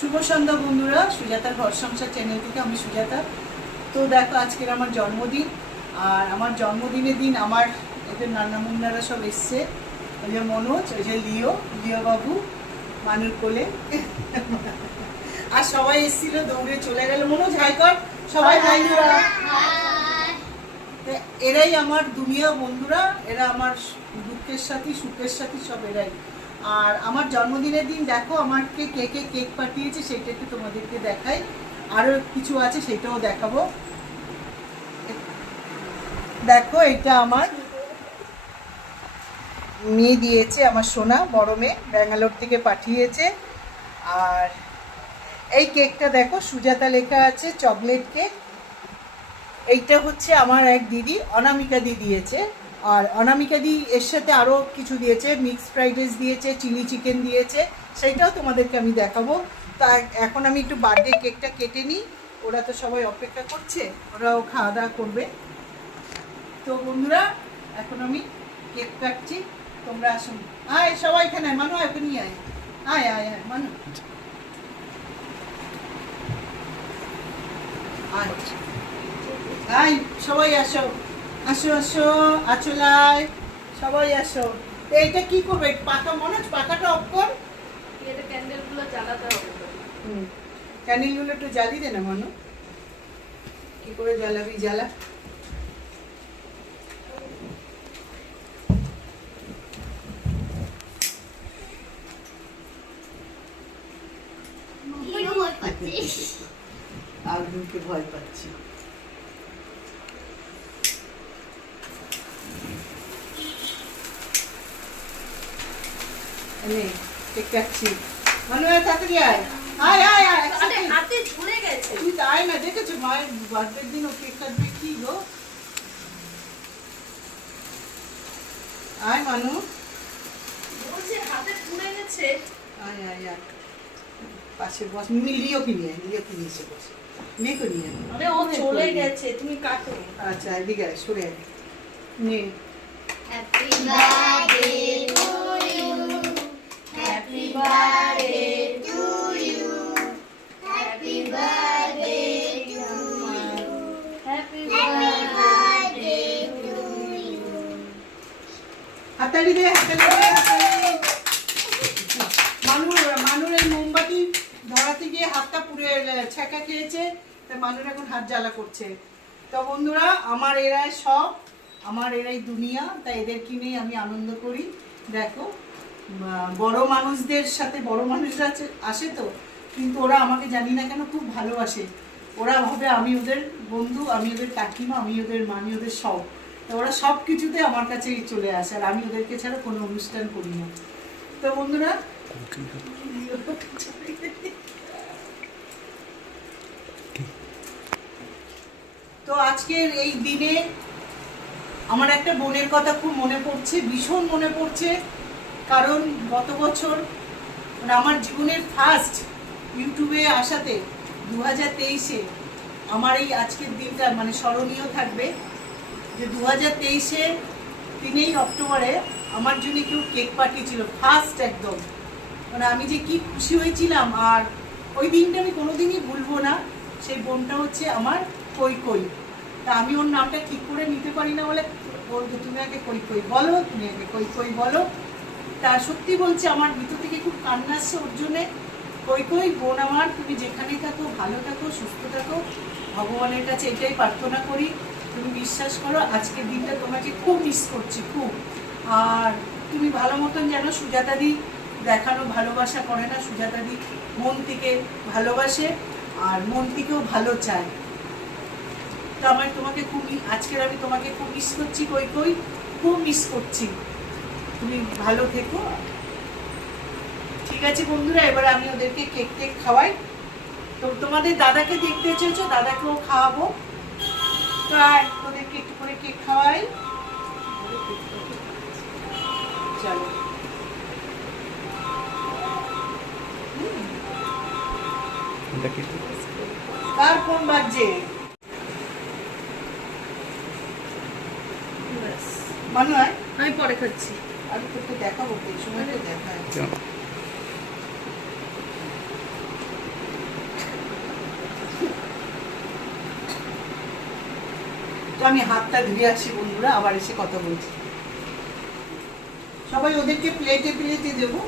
শুভ সন্ধ্যা বন্ধুরা সুজাতার ঘর সংসার চ্যানেল থেকে আমি সুজাতা। তো দেখো আজকের আমার জন্মদিন আর আমার জন্মদিনের দিন আমার এদের নানা মুন্নারা সব এসছে। ওই যে মনোজ ওই যে লিও লিও বাবু মানুর কোলে। আর সবাই এসেছিল দৌড়ে চলে গেল। মনোজ হাই কর। সবাই হাই এরাই আমার দুনিয়া বন্ধুরা এরা আমার দুঃখের সাথী সুখের সাথী সব এরাই। আর আমার জন্মদিনের দিন দেখো আমাকে কে কে কেক পাঠিয়েছে সেটা একটু তোমাদেরকে দেখাই। আরও কিছু আছে সেটাও দেখাবো। দেখো, এটা আমার মেয়ে দিয়েছে, আমার সোনা, বড় মেয়ে, ব্যাঙ্গালোর থেকে পাঠিয়েছে। আর এই কেকটা দেখো, সুজাতা লেখা আছে, চকলেট কেক। এইটা হচ্ছে আমার এক দিদি, অনামিকা দি দিয়েছে। আর অনামিকা দি এর সাথে আরও কিছু দিয়েছে মিক্স ফ্রাইড রাইস দিয়েছে চিলি চিকেন দিয়েছে, সেইটাও তোমাদেরকে আমি দেখাবো। তা এখন আমি একটু বার্থডে কেকটা কেটে নিই, ওরা তো সবাই অপেক্ষা করছে, ওরাও খাওয়া দাওয়া করবে। তো বন্ধুরা, এখন আমি কেক কাটছি, তোমরা আসুন আয়, সবাই এখানে মানু নিয়ে আয়। আয় আয় আয়, মানু। আয়, সবাই আসো। আসো আসো আচলায় সবাই আসো। এইটা কি করবে? পাকা মনে হচ্ছে পাকাটা অফ কর। এটা ক্যান্ডেলগুলো জ্বালাতে হবে হুম। ক্যান্ডেলগুলো একটু জ্বালিয়ে দে না মানু। কি করে জ্বালাবি? জ্বালা। আগুনকে ভয় পাচ্ছি। এনে কেক কাটছি মানু আয় তাড়াতাড়ি আয়। আয় আয় আয় হাতে ঝুলে গেছে। তুই তো আয় না দেখেছ মায়ের বার্থডের দিন ও কেক কাটবে কি গো? আয় মানু। বলছে হাতে ঝুলে গেছে। আয় আয় আয়। পাশে বস মিলিও কি নিয়ে আয়, লিও কি নিয়ে এসে বস। মেয়েকে নিয়ে। আয়। আরে ও চলে গেছে তুমি কাটো। আচ্ছা এদিকে আয় সরে আয়। নে। You. Happy মোমবাতি ধরাতে গিয়ে হাতটা পুড়ে ছ্যাঁকা খেয়েছে তাই এখন হাত জ্বালা করছে তো আমার এরাই সব আমার এরাই দুনিয়া তাই এদের কিনেই আমি আনন্দ করি দেখো বড় মানুষদের সাথে বড় মানুষরা আসে তো, কিন্তু ওরা আমাকে জানি না কেন খুব ভালোবাসে। ওরা ভাবে আমি ওদের বন্ধু, আমি ওদের কাকিমা, আমি ওদের মা আমি ওদের সব। তো ওরা সব কিছুতে আমার কাছেই চলে আসে, আর আমি ওদেরকে ছাড়া কোনো অনুষ্ঠান করি না। তো বন্ধুরা, তো আজকের এই দিনে আমার একটা বোনের কথা খুব মনে পড়ছে, ভীষণ মনে পড়ছে। কারণ গত বছর মানে আমার জীবনের ফার্স্ট ইউটিউবে আসাতে দু হাজার তেইশে আমার এই আজকের দিনটা মানে স্মরণীয় থাকবে যে দু হাজার তেইশে তিনেই অক্টোবরে আমার জন্য কেউ কেক পাঠিয়েছিল ফার্স্ট একদম। মানে আমি যে কি খুশি হয়েছিলাম, আর ওই দিনটা আমি কোনোদিনই ভুলবো না, সেই বোনটা হচ্ছে আমার কই কই তা আমি ওর নামটা ঠিক করে নিতে পারি না বলে বলতো তুমি আগে কই কই বলো, তুমি আগে কই কই বলো। তা সত্যি বলছি, আমার ভিতর থেকে খুব কান্না আসছে ওর জন্যে। কই কই, বোন আমার, তুমি যেখানে থাকো, ভালো থাকো, সুস্থ থাকো। ভগবানের কাছে এটাই প্রার্থনা করি। তুমি বিশ্বাস করো, আজকের দিনটা তোমাকে খুব মিস করছি, খুব। আর তুমি ভালো মতন যেন সুজাতাদি দেখানো ভালোবাসা করে না সুজাতাদি মন থেকে ভালোবাসে আর মন থেকেও ভালো চায়। তো আমার তোমাকে খুব আজকের আমি তোমাকে খুব মিস করছি, কই কই, খুব মিস করছি। তুমি ভালো থেকো। ঠিক আছে বন্ধুরা এবার আমি ওদেরকে কেক টেক খাওয়াই। তো তোমাদের দাদাকে দেখতে চেয়েছো দাদাকেও খাওয়াবো। তো আয় ওদেরকে একটু করে কেক খাওয়াই। চলো। কার মানু আয় আমি পরে খাচ্ছি। আমি হাতটা ধুয়ে আসি বন্ধুরা আবার এসে কথা বলছি। সবাই ওদেরকে প্লেটে প্লেটে দেবো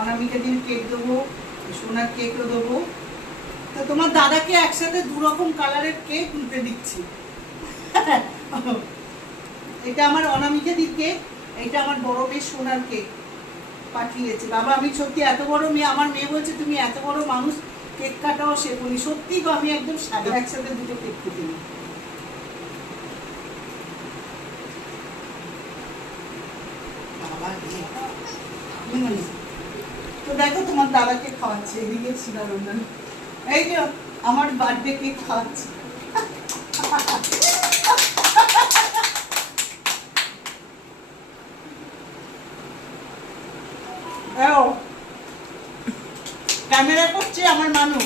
অনামিকা দিন কেক দেবো সোনার কেকও দেবো। তো তোমার দাদাকে একসাথে দু রকম কালারের কেক নিতে দিচ্ছি। এটা আমার অনামিকা দিন কেক এটা আমার বড় মেয়ে সোনার কেক পাঠিয়েছে বাবা, আমি সত্যি এত বড় মেয়ে, আমার মেয়ে বলছে, তুমি এত বড় মানুষ, কেক কাটাও শেখনি সত্যি গো, আমি একদম সাদা, একসাথে দুটো কেক। হুম। তো দেখো, তোমার দাদাকে খাওয়াচ্ছে, এদিকে ছিল এই যে, আমার বার্থডে কেক খাওয়াচ্ছে ক্যামেরা করছে আমার মানু।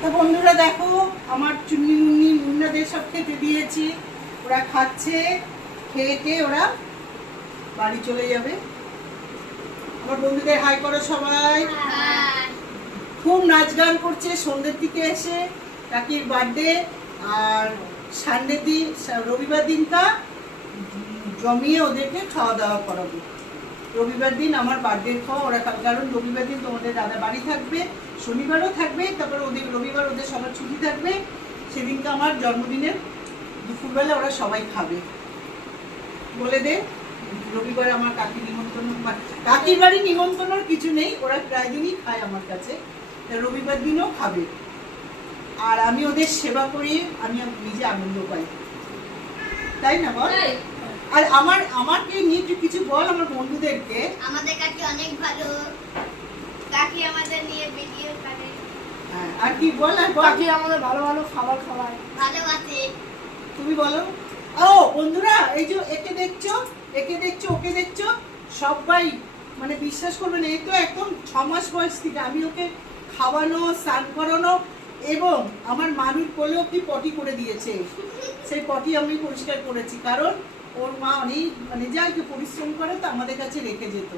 তো বন্ধুরা দেখো, আমার চুন্নি মুন্নি মুন্নাদের সব খেতে দিয়েছি। ওরা খাচ্ছে খেয়ে খেয়ে ওরা বাড়ি চলে যাবে। আমার বন্ধুদের হাই করো সবাই। খুব নাচ গান করছে, সন্ধ্যের দিকে এসে কাকির বার্থডে আর সানডে দিন রবিবার দিনটা জমিয়ে ওদেরকে খাওয়া দাওয়া করাবো। রবিবার দিন আমার বার্থডে খাওয়া, ওরা কারণ রবিবার দিন তোমাদের দাদা বাড়ি থাকবে, শনিবারও থাকবে, তারপর ওদের, রবিবার ওদের সবার ছুটি থাকবে। সেদিনকে আমার জন্মদিনের দুপুরবেলা ওরা সবাই খাবে। বলে দে, রবিবার আমার কাকি নিমন্ত্রণ কাকির বাড়ি নিমন্ত্রণের কিছু নেই, ওরা প্রায় দিনই খায় আমার কাছে। রবিবার দিনও খাবে। আর আমি ওদের সেবা করি, আমি নিজে আনন্দ পাই। তাই না বল? আর আমার আমাকে নিয়ে একটু কিছু বল আমার বন্ধুদেরকে। আমাদের কাকি অনেক ভালো। কাকি আমাদের নিয়ে ভিডিও করে। হ্যাঁ, আর কি বল আর বল। কাকি আমাদের ভালো ভালো খাবার খাওয়ায়। ভালোবাসে তুমি বলো। ও বন্ধুরা এই যে একে দেখছ একে দেখছ ওকে দেখছ সবাই মানে বিশ্বাস করবে না এই তো একদম ছ মাস বয়স থেকে আমি ওকে খাওয়ানো স্নান করানো এবং আমার মানুষ কোলেও কি পটি করে দিয়েছে। সেই পটি আমি পরিষ্কার করেছি। কারণ ওর মা অনেক মানে যা একটু পরিশ্রম করে তো আমাদের কাছে রেখে যেত।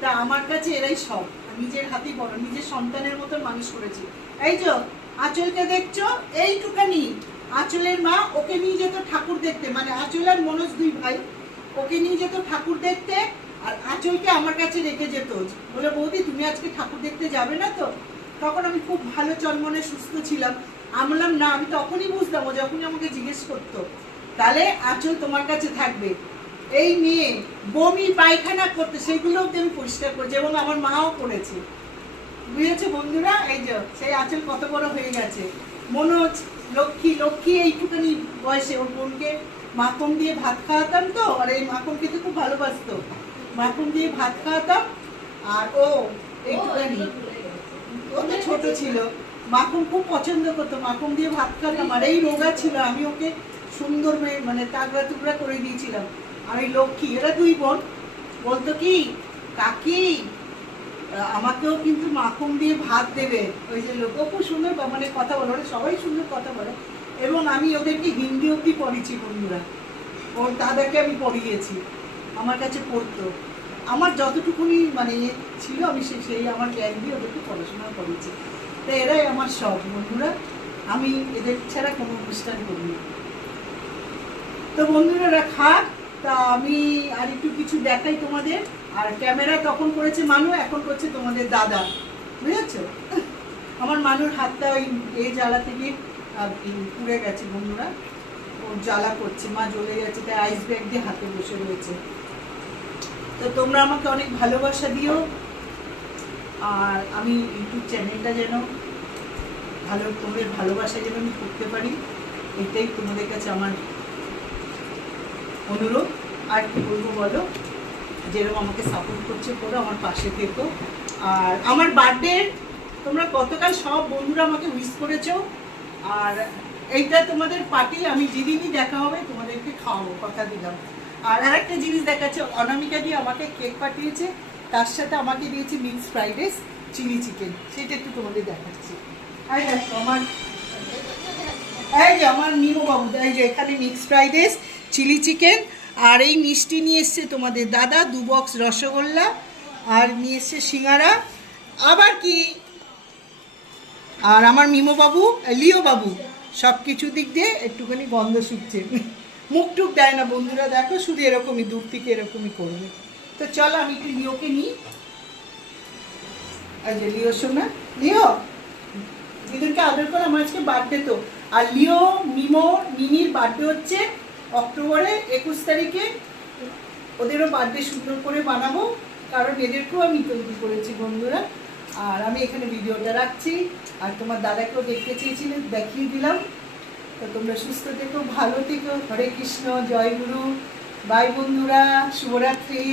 তা আমার কাছে এরাই সব। নিজের হাতেই বড়, নিজের সন্তানের মতন মানুষ করেছি। এই যে, আঁচলকে দেখছ? এইটুকানি। আঁচলের মা ওকে নিয়ে যেত ঠাকুর দেখতে। মানে আঁচল আর মনোজ দুই ভাই, ওকে নিয়ে যেত ঠাকুর দেখতে আর আঁচলকে আমার কাছে রেখে যেত। বলে, বৌদি, তুমি আজকে ঠাকুর দেখতে যাবে না তো? তখন আমি খুব ভালো চনমনে সুস্থ ছিলাম। আমি বললাম, না, আমি তখনই বুঝতাম। ও যখনই আমাকে জিজ্ঞেস করতো তাহলে আঁচল তোমার কাছে থাকবে। এই নিয়ে বমি, পায়খানা করতে, সেগুলো অব্দি আমি পরিষ্কার করেছি এবং আমার মাও করেছে। বুঝেছ বন্ধুরা? এই যে, সেই আঁচল কত বড় হয়ে গেছে। মনোজ লক্ষ্মী লক্ষ্মী এইটুখানি বয়সে ওর বোনকে মাখন দিয়ে ভাত খাওয়াতাম তো, আর এই মাখন খেতে খুব ভালোবাসতো। মাখন দিয়ে ভাত খাওয়াতাম, আর ও এইটুখানি ও তো ছোট ছিল। মাখন খুব পছন্দ করতো, মাখন দিয়ে ভাত খাওয়াতাম, আর এই রোগা ছিল, আমি ওকে সুন্দর মানে তাগড়া টুকরা করে দিয়েছিলাম। আর লক্ষ্মী, এরা দুই বোন। বলতো কি, কাকি আমাকেও কিন্তু মাখন দিয়ে ভাত দেবে। ওই যে লোক খুব সুন্দর মানে কথা বলে ওরা সবাই সুন্দর কথা বলে। এবং আমি ওদেরকে হিন্দি অব্দি পড়িয়েছি, বন্ধুরা। ওর দাদাকে আমি পড়িয়েছি, আমার কাছে পড়তো। আমার যতটুকুনি মানে ছিল, আমি সে- সেই আমার জ্ঞান দিয়ে ওদেরকে পড়াশোনা করেছি। তো এরাই আমার সব বন্ধুরা। আমি এদের ছাড়া কোনো অনুষ্ঠান করি না তো বন্ধুরা ওরা খাক। তা আমি আর একটু কিছু দেখাই তোমাদের। আর ক্যামেরা তখন করেছে মানু, এখন করছে তোমাদের দাদা। বুঝেছ? আমার মানুর হাতটা ওই এ জ্বালা থেকে পুড়ে গেছে বন্ধুরা। ও জ্বালা করছে, মা জ্বলে গেছে, তাই আইস ব্যাগ দিয়ে হাতে বসে রয়েছে। তো তোমরা আমাকে অনেক ভালোবাসা দিও। আর আমি ইউটিউব চ্যানেলটা যেন ভালো, তোমাদের ভালোবাসা যেন আমি করতে পারি, এটাই তোমাদের কাছে আমার অনুরোধ, আর কি বলব বলো? যেরকম আমাকে সাপোর্ট করছে করো আমার পাশে থেকো। আর আমার বার্থডে তোমরা গতকাল সব বন্ধুরা আমাকে উইশ করেছ। আর এইটা তোমাদের পার্টি আমি যেদিনই দেখা হবে তোমাদেরকে খাওয়াবো, কথা দিলাম। আর আরেকটা জিনিস দেখাচ্ছে, অনামিকা দিয়ে আমাকে কেক পাঠিয়েছে, তার সাথে আমাকে দিয়েছে mix fried rice chilli chicken সেটা একটু তোমাদের দেখাচ্ছি। আর আমার এই যে, আমার নিমো বাবু এই যে এখানে mix fried rice chilli chicken, আর এই মিষ্টি নিয়ে এসছে তোমাদের দাদা, দু বক্স রসগোল্লা, আর নিয়ে এসছে সিঙ্গারা। আবার কি? আর আমার মিমো বাবু, লিও বাবু সব কিছু দিক দিয়ে একটুখানি গন্ধ শুকছে। মুখ টুক দেয় না বন্ধুরা, দেখো শুধু এরকমই, দূর থেকে এরকমই করবে। তো চল আমি একটু লিওকে নিই। এই যে লিওর সঙ্গে লিও দিদিকে আদর করে, আমার আজকে বার্থডে তো। আর লিও, মিমো, মিনির বার্থডে হচ্ছে। অক্টোবরে একুশ তারিখে ওদেরও বার্থডে সুন্দর করে বানাবো, কারণ এদেরকেও আমি তৈরি করেছি বন্ধুরা। আর আমি এখানে ভিডিওটা রাখছি, আর তোমার দাদাকেও দেখতে চেয়েছিলে দেখিয়ে দিলাম। তো তোমরা সুস্থ থেকো, ভালো থেকো। হরে কৃষ্ণ, জয় গুরু। বাই বন্ধুরা, শুভরাত্রি।